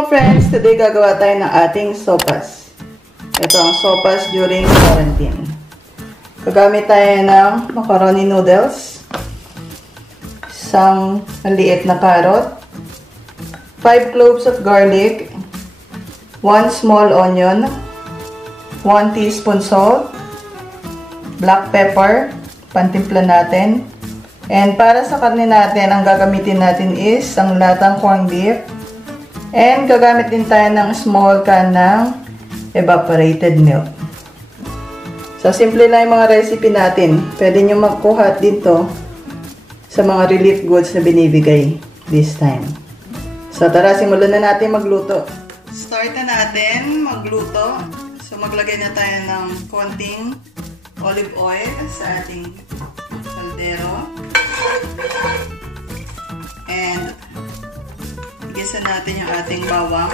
mga friends, today gagawa tayo ng ating sopas. Ito ang sopas during quarantine. Gagamit tayo ng macaroni noodles, isang maliit na carrot, 5 cloves of garlic, 1 small onion, 1 teaspoon salt, black pepper, pantimpla natin. And para sa karne natin, ang gagamitin natin is ang latang corned beef. And gagamit din tayo ng small can ng evaporated milk. So, simple lang yung mga recipe natin. Pwede nyo magkuha dito sa mga relief goods na binibigay this time. So, tara, simulan na natin magluto. Start na natin magluto. So, maglagay na tayo ng konting olive oil sa ating kaldero. And igisa natin yung ating bawang.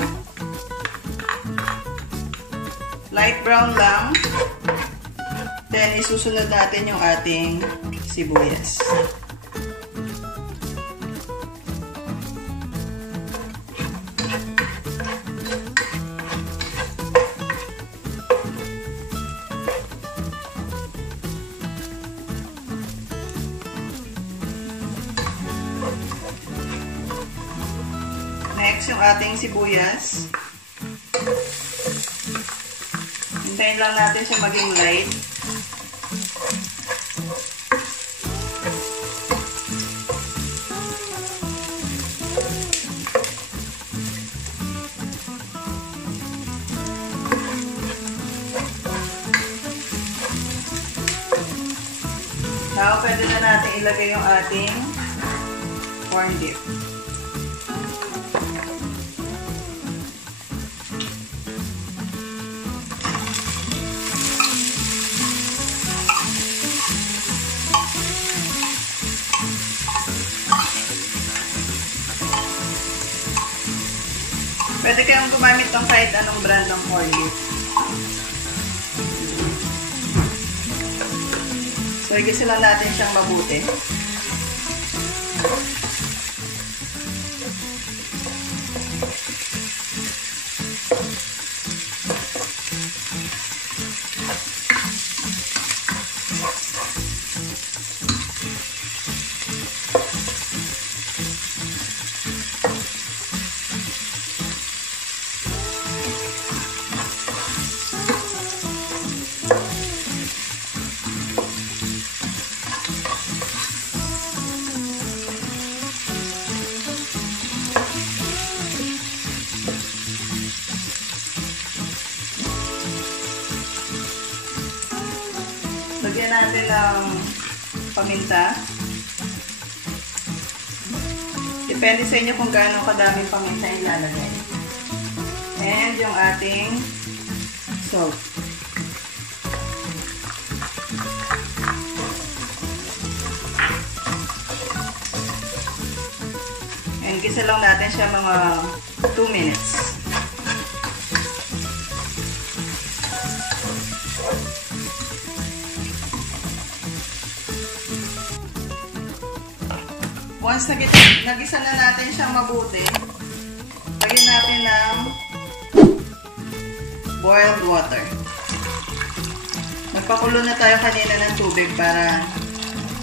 Light brown lang. Then isusunod natin yung ating sibuyas. Next, yung ating sibuyas. Hintayin lang natin siya maging light. Now, pwede na natin ilagay yung ating corned beef. Pwede kayong gumamit ng kahit anong brand ng corned beef. So, igisa lang natin siyang mabuti. Lagyan natin ng paminta. Depende sa inyo kung gaano kadaming paminta ilalagay. And yung ating salt. And gisa lang natin siya mga 2 minutes. Once nagisa na natin siyang mabuti, lagyan natin ng boiled water. Nagpakulo na tayo kanina ng tubig para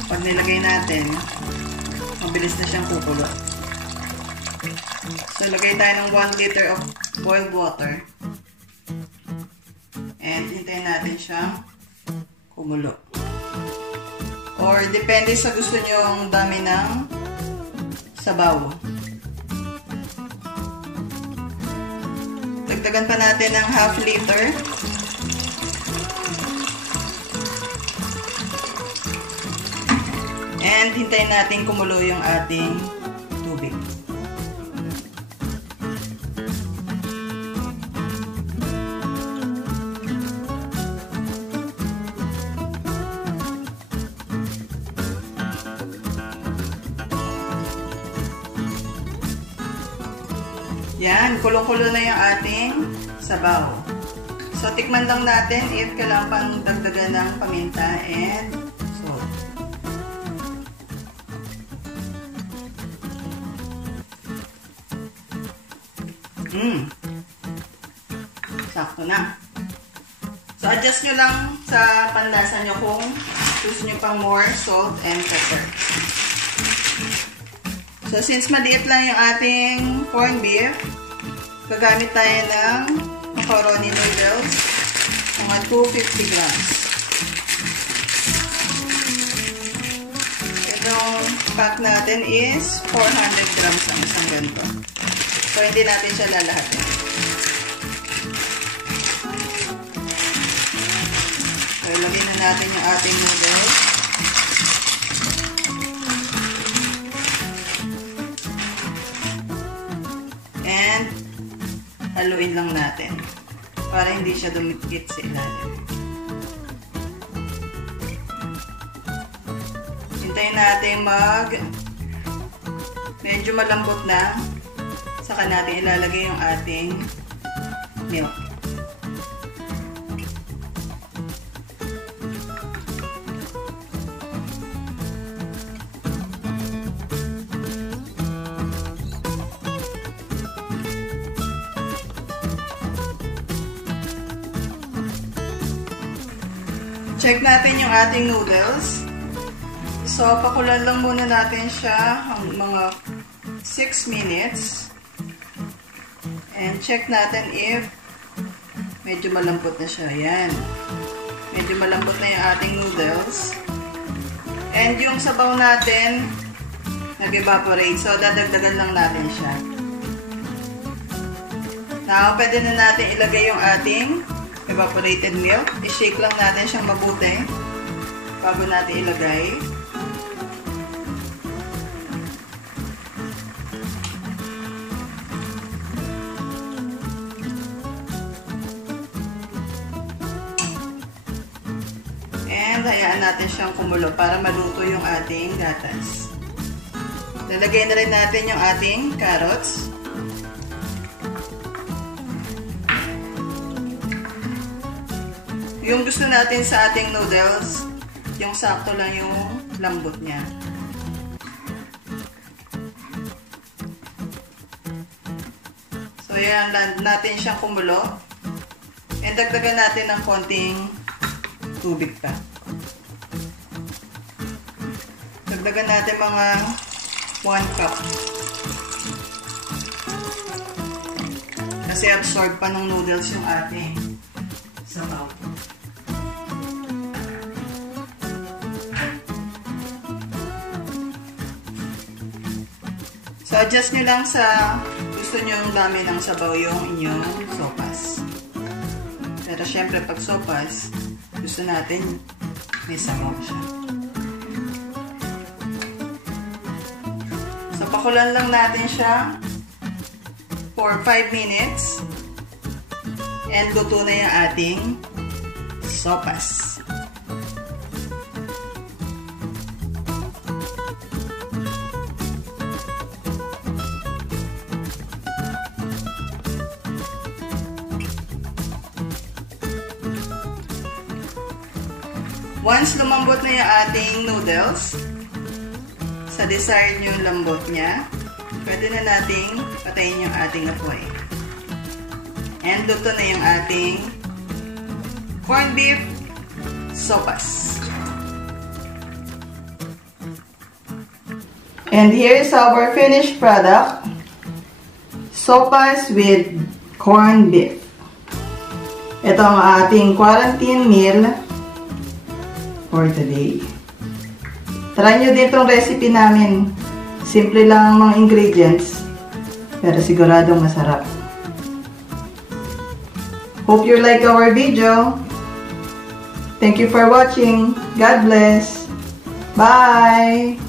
pag nilagay natin, mabilis na siyang kukulo. So, lagay tayo ng 1 liter of boiled water. And hintayin natin siyang kumulo. Or depende sa gusto nyo ang dami ng sabaw. Dagdagan pa natin ng half liter. And hintayin natin kumulo yung ating tubig. Yan, kulong-kulo na yung ating sabaw. So, tikman lang natin if kailangan pang dagdagan ng paminta and salt. Sakto na. So, adjust nyo lang sa panlasa nyo kung gusto nyo pang more salt and pepper. So, since maliit lang yung ating corned beef, gagamit tayo ng macaroni noodles, mga 250 grams. Itong pack natin is 400 grams ang isang ganito. So, hindi natin siya lalahatin. So, ilagay na natin yung ating noodles. And, haluin lang natin para hindi siya dumikit sa ilalim. Hintayin natin medyo malambot na, saka natin ilalagay yung ating milk. Check natin yung ating noodles. So, pakulan lang muna natin siya ang mga 6 minutes. And check natin if medyo malambot na siya. Ayan. Medyo malambot na yung ating noodles. And yung sabaw natin, nag-evaporate. So, dadagdagan lang natin siya. Now, pwede na natin ilagay yung ating evaporated milk. I-shake lang natin siyang mabuti bago natin ilagay. And hayaan natin siyang kumulo para maluto yung ating gatas. Lalagay na rin natin yung ating carrots. Yung gusto natin sa ating noodles, yung sakto lang yung lambot niya. So, yan, natin siyang kumulo. And dagdagan natin ng konting tubig pa. Dagdagan natin mga 1 cup. Kasi absorb pa ng noodles yung ating sabaw. So, adjust nyo lang sa gusto nyo yung dami ng sabaw yung inyong sopas. Pero syempre, pag sopas, gusto natin may sabaw siya. So, pakulan lang natin siya for 5 minutes. And luto na yung ating sopas. Once lumambot na yung ating noodles, sa desired nyo yung lambot niya, pwede na nating patayin yung ating apoy. And luto na yung ating corned beef sopas. And here is our finished product, sopas with corned beef. Ito ang ating quarantine meal for today. Try nyo din itong recipe namin. Simple lang ang mga ingredients, pero siguradong masarap. Hope you like our video. Thank you for watching. God bless. Bye!